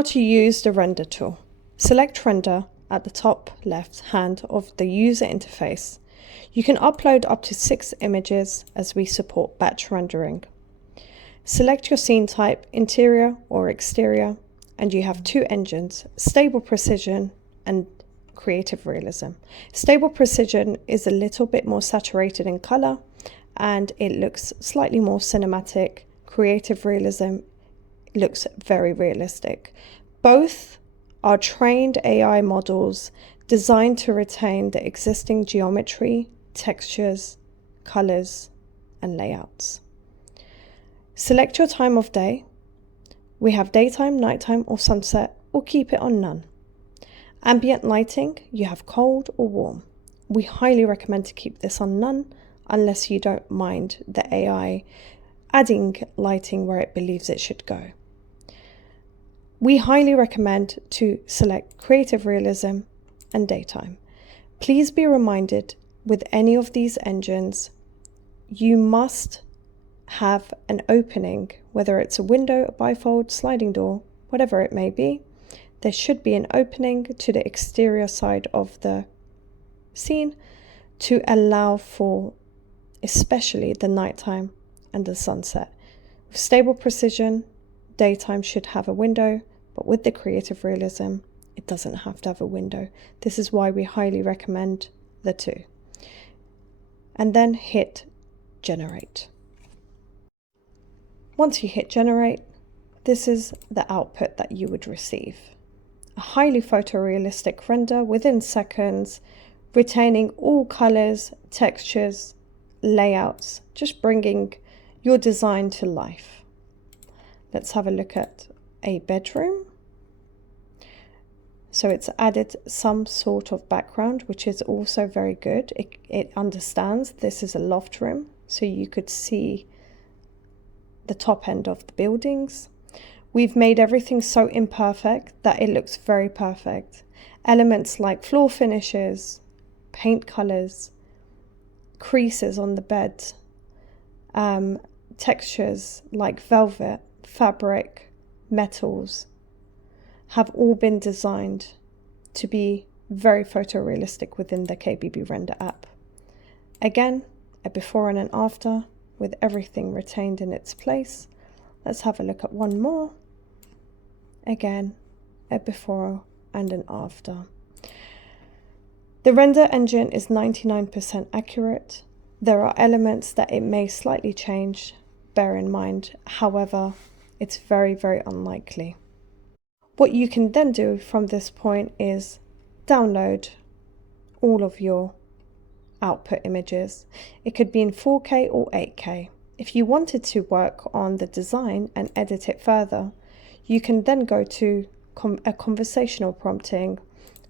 How to use the Render tool. Select Render at the top left hand of the user interface. You can upload up to 6 images as we support batch rendering. Select your scene type, interior or exterior, and you have 2 engines, Stable Precision and Creative Realism. Stable Precision is a little bit more saturated in color and it looks slightly more cinematic. Creative Realism looks very realistic. Both are trained AI models designed to retain the existing geometry, textures, colors, and layouts. Select your time of day. We have daytime, nighttime, or sunset, or keep it on none. Ambient lighting, you have cold or warm. We highly recommend to keep this on none unless you don't mind the AI adding lighting where it believes it should go. We highly recommend to select Creative Realism and Daytime. Please be reminded with any of these engines, you must have an opening, whether it's a window, a bifold, sliding door, whatever it may be. There should be an opening to the exterior side of the scene to allow for especially the nighttime and the sunset. With Stable Precision, daytime should have a window, but with the Creative Realism, it doesn't have to have a window. This is why we highly recommend the 2. And then hit Generate. Once you hit Generate, this is the output that you would receive. A highly photorealistic render within seconds, retaining all colors, textures, layouts, just bringing your design to life. Let's have a look at a bedroom. So it's added some sort of background, which is also very good. It understands this is a loft room, so you could see the top end of the buildings. We've made everything so imperfect that it looks very perfect. Elements like floor finishes, paint colors, creases on the bed, textures like velvet, fabric, metals, have all been designed to be very photorealistic within the KBB Render app. Again, a before and an after with everything retained in its place. Let's have a look at one more. Again, a before and an after. The render engine is 99% accurate. There are elements that it may slightly change, bear in mind. However, it's very, very unlikely. What you can then do from this point is download all of your output images. It could be in 4K or 8K. If you wanted to work on the design and edit it further, you can then go to a conversational prompting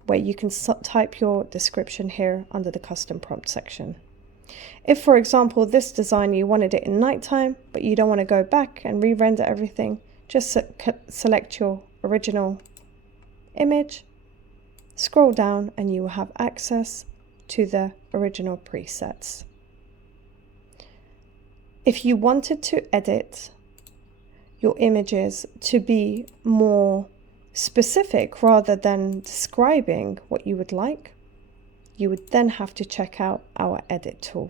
where you can type your description here under the custom prompt section. If, for example, this design you wanted it in nighttime, but you don't want to go back and re-render everything, just select your original image, scroll down, and you will have access to the original presets. If you wanted to edit your images to be more specific rather than describing what you would like, you would then have to check out our edit tool.